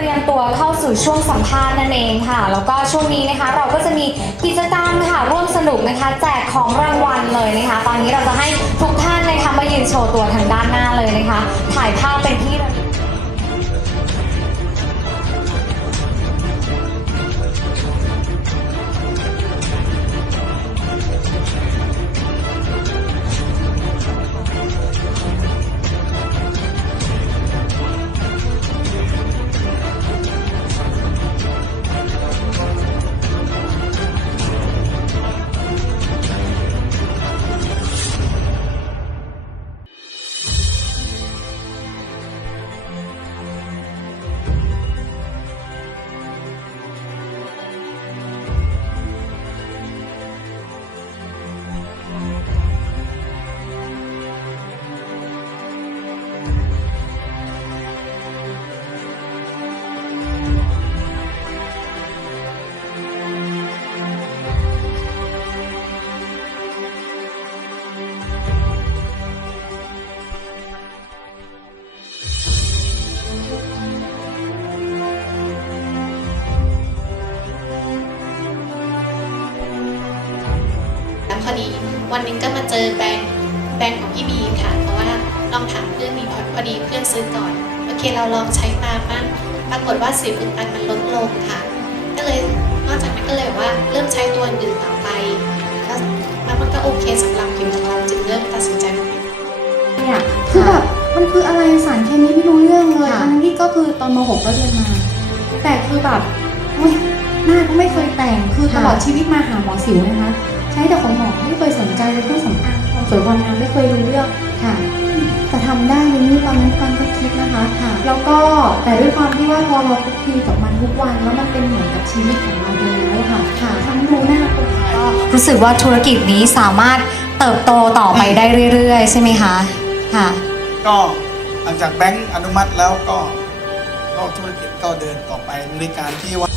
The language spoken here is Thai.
เตรียมตัวเข้าสู่ช่วงสัมภาษณ์นั่นเองค่ะ แล้วก็ช่วงนี้นะคะ เราก็จะมีกิจกรรมค่ะร่วมสนุกนะคะ แจกของรางวัลเลยนะคะ ตอนนี้เราจะให้ทุกท่านนะคะมายืนโชว์ตัวทางด้านหน้าเลยนะคะ ถ่ายภาพเป็นที่ระลึก พอดี วันหนึงก็มาเจอแบงค์แบงค์ของพี่บีค่ะ เพราะว่าลองถามเพื่อนมีพอดีเพื่อนซื้อก่อน โอเคเราลองใช้มาบ้างปรากฏว่าสิวอุดตันมันลดลงค่ะ ก็เลยนอกจากนั้นก็เลยว่าเริ่มใช้ตัวอื่นต่อไปก็แล้วมันก็โอเคสำหรับผิวของเราจึงเริ่มตัดสินใจมาเป็นเนี่ยคือแบบมันคืออะไรสารเคมีไม่รู้เรื่องเลยค่ะทั้งที่ก็คือตอนม .6 ก็เรียนมา แต่คือแบบโอ๊ยหน้าก็ไม่เคยแต่งคือตลอดชีวิตมาหาหมอสิวนะคะ ใช้แต่ของหมอไม่เคยสนใจเลยเครื่องสำอางความสวยความงามไม่เคยรู้เรื่องค่ะแต่ทำได้เลยนี่ตอนนั้นฟังก็คิดนะคะค่ะ แล้วก็แต่ด้วยความที่ว่าพอเราคุกคีกับมันทุกวันแล้วมันเป็นเหมือนกับชีวิตของเราไปแล้วค่ะค่ะทั้งดูหน้าก็รู้สึกว่าธุรกิจนี้สามารถเติบโตต่อไปได้เรื่อยๆ ใช่ไหมคะค่ะ ก็หลังจากแบงก์อนุมัติแล้วก็ก็ธุรกิจก็เดินต่อไปในการที่ว่า